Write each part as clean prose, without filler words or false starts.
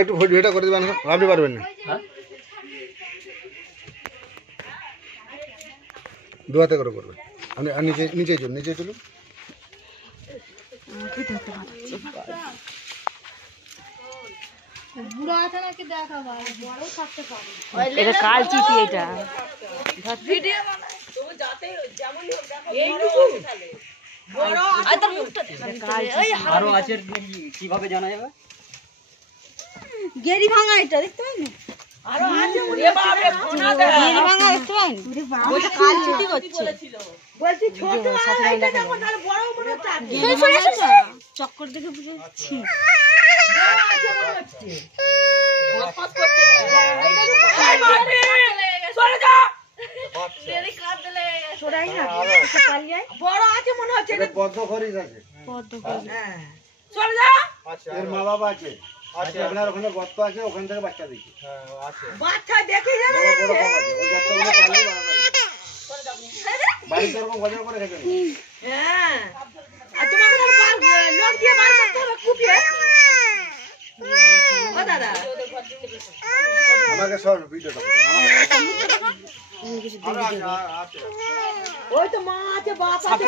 একটু ভিডিওটা করে দেবেন, ভাবতে পারবেন না। দু হাতে করে করবেন। আপনি নিচে নিচে চলুন, নিচে চলুন। এটা কাল চিঠি, এটা আরো আছে, কিভাবে জানা যাবে? গেরি ভাঙা, এটা দেখতে পাই না? আরো আছে, গেরি ভাঙা দেখতে পাই না? ওটা কাল চিঠি হচ্ছে, বলছি ছোট এটা দেখো না, বড় বড় চক্কর দেখে বুঝেছি। এর মা বাবা আছে, আপনার ওখানে গর্ত আছে, ওখান থেকে বাচ্চা দেখি। বাচ্চা দেখে যাবে, বাড়িতে ওরকম গজা করে খেতে। হ্যাঁ, আর তোমাকে লোক দিয়ে বার করতে হবে কুপিয়ে। ও দাদা, আমাকে সব ভিডিওটা ওই তো মা আছে, বাপ আছে,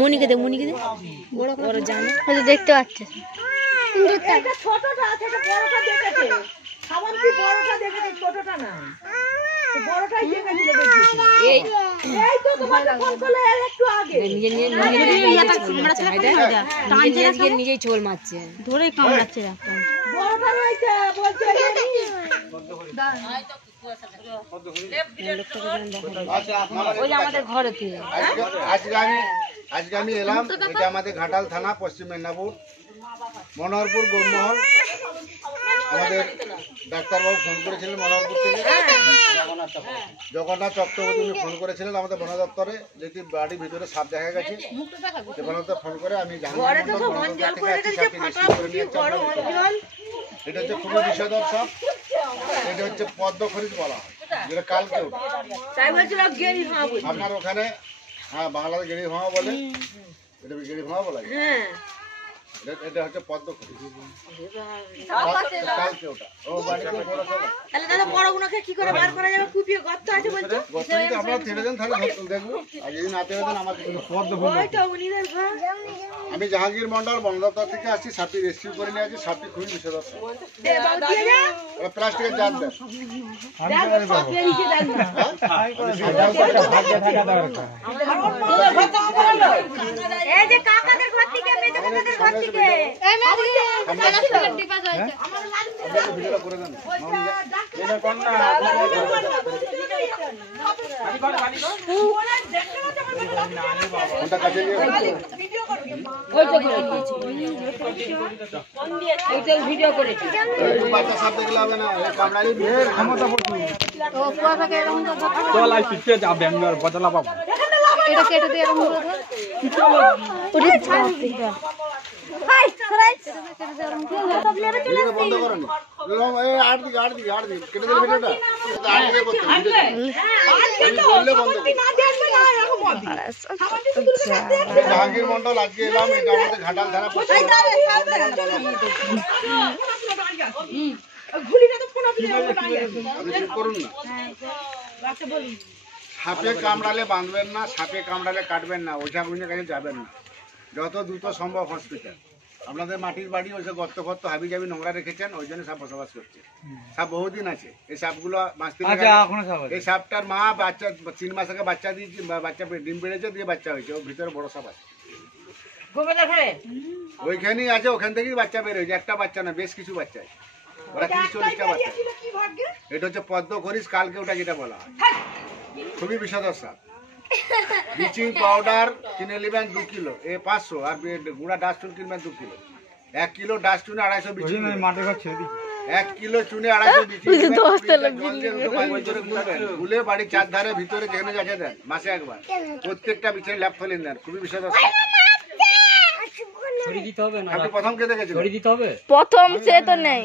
মনিকে দে, মনিকে দে, ওরা জানে, হয়তো দেখতে পাচ্ছে। ছোটটা আছে, বড়টা দেখেছে, খাবার কি বড়টা দেখেছে, ছোটটা না, বড়টাই দেখেছিল। এই তো তোমাকে ফোন করলে একটু আগে নিজেই ছোল মারছে, ধরে কামড়াচ্ছে। বড়টা রয়েছে, বলছে আমাদের ঘরেতে। আজকে আমি এলাম, এটা আমাদের ঘাটাল থানা, পশ্চিম মেদিনীপুর, মনোহরপুর গৌরমহল। আমাদের ডাক্তারবাবু ফোন করেছিলেন মনোহরপুর থেকে, জগন্নাথ চক্রবর্তী উনি ফোন করেছিলেন আমাদের বন দপ্তরে, যেটি বাড়ির ভিতরে সাপ দেখা গেছে। বন দপ্তর ফোন করে আমি এটা হচ্ছে খুবই বিষধর সাপ, এটা হচ্ছে পদ্মখরিচ বলা হয়, যেটা কালকে আপনার ওখানে, হ্যাঁ বাংলাতে গেড়ি ভাঙা বলে, এটা গেড়ি ভাঙা বলা যায়। এটা হচ্ছে পদ্মখরিচ, কালকে ওটা ও বাড়িতে বড় সব। তাহলে দাদা বড়গুলোকে কি করে বার করা যাবে? কুপিয়ে গর্ত আছে বলছো, গর্ত যদি আপনারা ছেড়ে দেন তাহলে দেখবো, আর যদি না ছেড়ে দেন আমাকে আমি জাহাঙ্গীর মন্ডল বন দপ্তর থেকে আসছি, সাপটি রেস্কিউ করে নিয়ে আসছি। সাপটি খুবই বিষধর সাপ, প্লাস্টিকের জার দেন। এই যে কাকাদের ঘর থেকে, মেয়েদের ঘর থেকে ভিডিওটা করে দেন। বাচ্চা সাপ দেখলে হবে না, কামড়ালি ক্ষমতা প্রচুর। বদলা পাবো, এটা কেটে দিয়ে এরকম বন্ধ করেন, আট দিকে কেটে দিলে ভিডিওটা জাহাঙ্গীর মন্ডল। আজকে এলাম, এটা আমাদের ঘাটাল থানা, করুন না। সাপে কামড়ালে বাঁধবেন না, সাপে কামড়ালে কাটবেন না, ওঝা গুনের কাছে যাবেন না, যত দ্রুত সম্ভব হসপিটাল। আপনাদের মাটির বাড়ি, ওই যে গর্ত ফর্ত হাবি জাবি নোংরা রেখেছেন, ওই জন্য সাপ বসবাস করছে। সাপ বহুদিন আছে, এই সাপগুলো মাস তিন, এই সাপটার মা বাচ্চা 3 মাস আগে বাচ্চা দিয়েছে, বাচ্চা ডিম বেড়েছে, দিয়ে বাচ্চা হয়েছে, ওর ভিতরে বড় সাপ আছে, ওইখানেই আছে, ওখান থেকেই বাচ্চা বের হয়েছে। একটা বাচ্চা না, বেশ কিছু বাচ্চা আছে, ওরা 30-40টা বাচ্চা। এটা হচ্ছে পদ্মখরিচ, কালকে ওটা যেটা বলা হয়, খুবই বিষধর সাপ। ব্লিচিং পাউডার কিনে নেবেন 2 কিলো, 500, আর গুঁড়া ডাস্টুন কিনবেন 2 কিলো। 1 কিলো ডাস্টুনে 250 ব্লিচিং, 1 কিলো চুনে 250 ব্লিচিং, গুলে বাড়ির চারধারে ভিতরে যেখানে যাচ্ছে দেন, মাসে একবার প্রত্যেকটা বিছানে ল্যাপ ফেলেন দেন, খুবই বিষধর সাপ। প্রথম কে দেখেছিল? প্রথম সে তো নেই,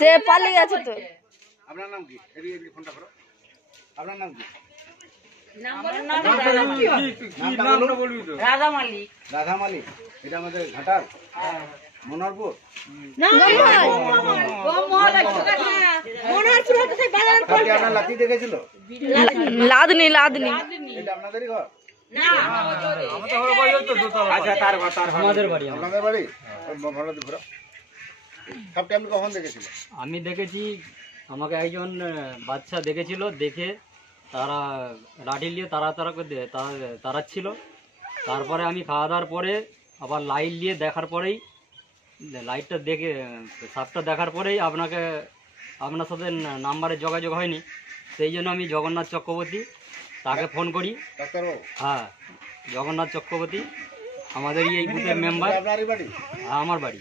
সে পালিয়ে গেছে। তো আপনার নাম কি? ফোনটা করো, আপনার নাম কি? নামটা বলুন। রাধা মালিক, এটা আমাদের ঘাটার মনোহরপুর। কালকে আপনার লাঠি দেখেছিল? লাদনি এটা আপনাদেরই ঘর? আচ্ছা, তার ঘর, আমাদের বাড়ি। আপনাদের বাড়ি? সাপটা আপনি কখন দেখেছিল? আমি দেখেছি, আমাকে একজন বাচ্চা দেখেছিল, দেখে তারা লাঠি নিয়ে তাড়াচ্ছিল। তারপরে আমি খাওয়া দাওয়ার পরে আবার লাইট নিয়ে দেখার পরেই, লাইটটা দেখে সাপটা দেখার পরেই আপনার সাথে নাম্বারে যোগাযোগ হয়নি, সেই জন্য আমি জগন্নাথ চক্রবর্তী তাকে ফোন করি। ডাক্তারবাবু? হ্যাঁ, জগন্নাথ চক্রবর্তী আমাদের এই বুথের মেম্বার। আপনারই বাড়ি? হ্যাঁ, আমার বাড়ি।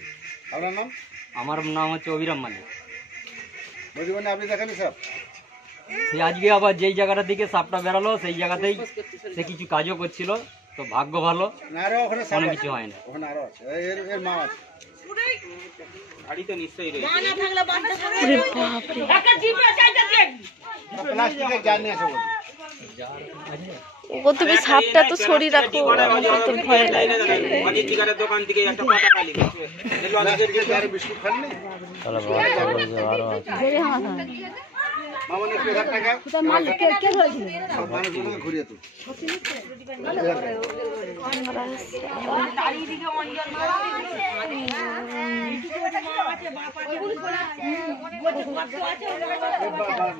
আপনার নাম? আমার নাম হচ্ছে অভিরাম মালিক। বলছি আপনি দেখেন সাপ? সে আজকে আবার যেই জায়গাটার দিকে সাপটা বেরালো সেই জায়গাতেই সে কিছু কাজও করছিল, তো ভাগ্য ভালো, না আরো ওখানে কোনো কিছু হয় না। ওখানে আরো আছে, এর মা আছে। গাড়ি তো নিশ্চয়ই রয়েছে। প্লাস্টিকের জার নিয়ে আসো বলি। ও তুমি সাপটা তো সরিয়ে রাখো, আমার তো ভয় লাগে। দোকান থেকে একটা পাতা খালি প্লাস্টিকের জারে বিস্কুট খাননি? মামনি একটু এধার টাকা সব মানুষগুলোকে ঘুরিয়ে তুল।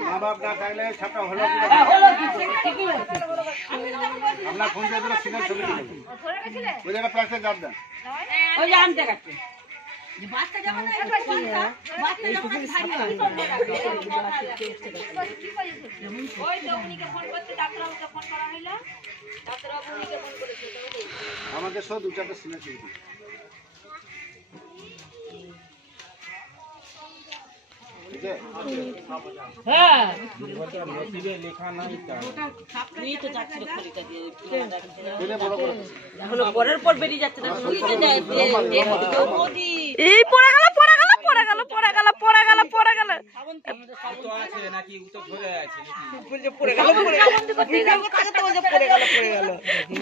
মা বাপ না চাইলে সাপটা হলো আপনার ফোন দিয়ে দিলে সিনের ছবি তুলে দেবো। ওই জায়গায় প্লাস্টিক জার দেন। আমাদের সব দু চারটে সিনের ছবি তুলে। ঠিক আছে? দিলে বড় করে দিন। এই পড়ে গেল।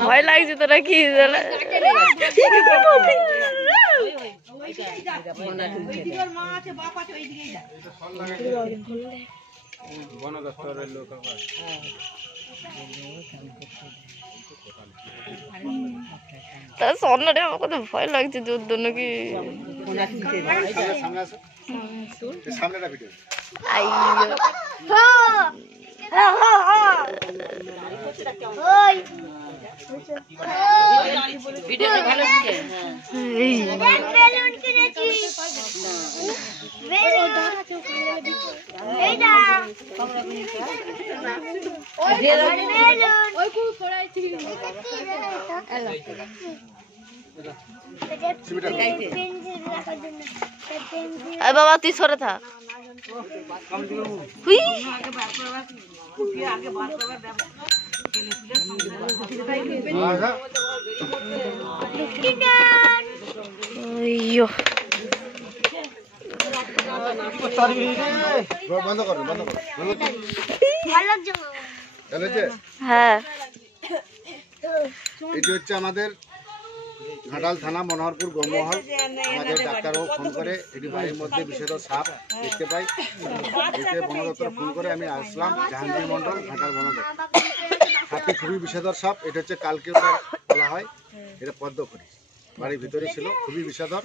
ভয় লাগছে তো নাকি? তার সামনে আমার কত ভয় লাগছে যুদ্ধ নাকি। সামনে আসো, সামনেটা ভিডিও। বাবা তুই সরে থাক। বন্ধ করো, বন্ধ করো। হ্যাঁ, এটি হচ্ছে আমাদের ঘাটাল থানা মনোহরপুর গৌমহল। আমাদের ডাক্তারবাবু ফোন করে এটি বাড়ির মধ্যে বিষধর সাপ দেখতে পাই, এতে বন দপ্তর ফোন করে আমি আসলাম। জাহাঙ্গীর মন্ডল, ঘাটাল বন দপ্তর। সাপটি খুবই বিষধর সাপ। এটা হচ্ছে কালকে বলা হয়, এটা পদ্মকরি বাড়ির ভিতরে ছিল, খুবই বিষধর।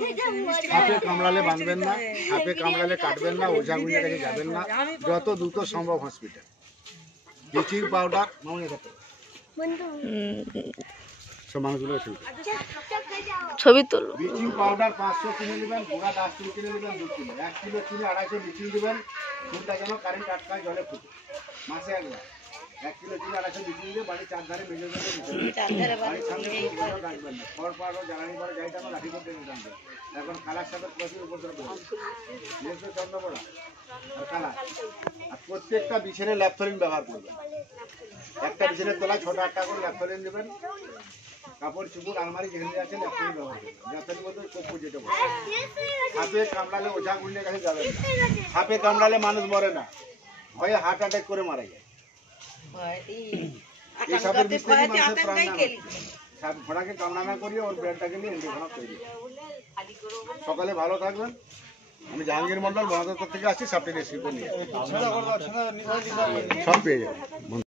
সাপে কামড়ালে বাঁধবেন না, সাপে কামড়ালে কাটবেন না, ওঝা গুঁড়ির কাছে যাবেন না, যত দ্রুত সম্ভব হসপিটাল। ব্লিচিং পাউডার সব মানুষগুলো ছবি তুল। ব্লিচিং পাউডার 500 কিনে নেবেন, গোড়া 10 কিলো কিনে নেবেন, 2 কিলো 1 কিলো কিনে 250 ব্লিচিং দেবেন। ফুলটা যেন কারেন্ট আটকায় জলে ফুটে, মাসে একবার 1 কিলো কিনে 250 ব্লিচিং দিয়ে বাড়ির চারধারে মেজে দেবেন। বাড়ির সামনে কোনো রাখবেন না, খড় পাড় জ্বালানি পরে যাইতে আমার লাঠি করতে নিতাম। এখন কালার সাথে প্রচুর উপদ্রব হবে, চন্দ্রপড়া আর কালার। আর প্রত্যেকটা বিছানে ল্যাপথলিন ব্যবহার করবেন। একটা বিছানের তলায় 6-8 টাকা করে ল্যাপথলিন দেবেন। কাপড় চুপড় আলমারি যেখানে আছে ল্যাপথলিন ব্যবহার করবেন। ল্যাপথলিন বলতে কপ্পু যেটা বলে। সাপে কামড়ালে ওঝা গুঁড়ির কাছে যাবেন না। সাপে কামড়ালে মানুষ মরে না, ভয়ে হার্ট অ্যাটাক করে মারা যায়। এই সাপের বিষ থেকে মানুষের প্রাণ না হয়। সাপ ঘোড়াকে কামড়া না করিয়ে ওর ব্রেডটাকে নিয়ে এন্টিভেনম তৈরি। সকালে ভালো থাকবেন। আমি জাহাঙ্গীর মন্ডল বনদপ্তর থেকে আসছি, সাপটি রেসিপি নিয়ে সব পেয়ে যাবেন।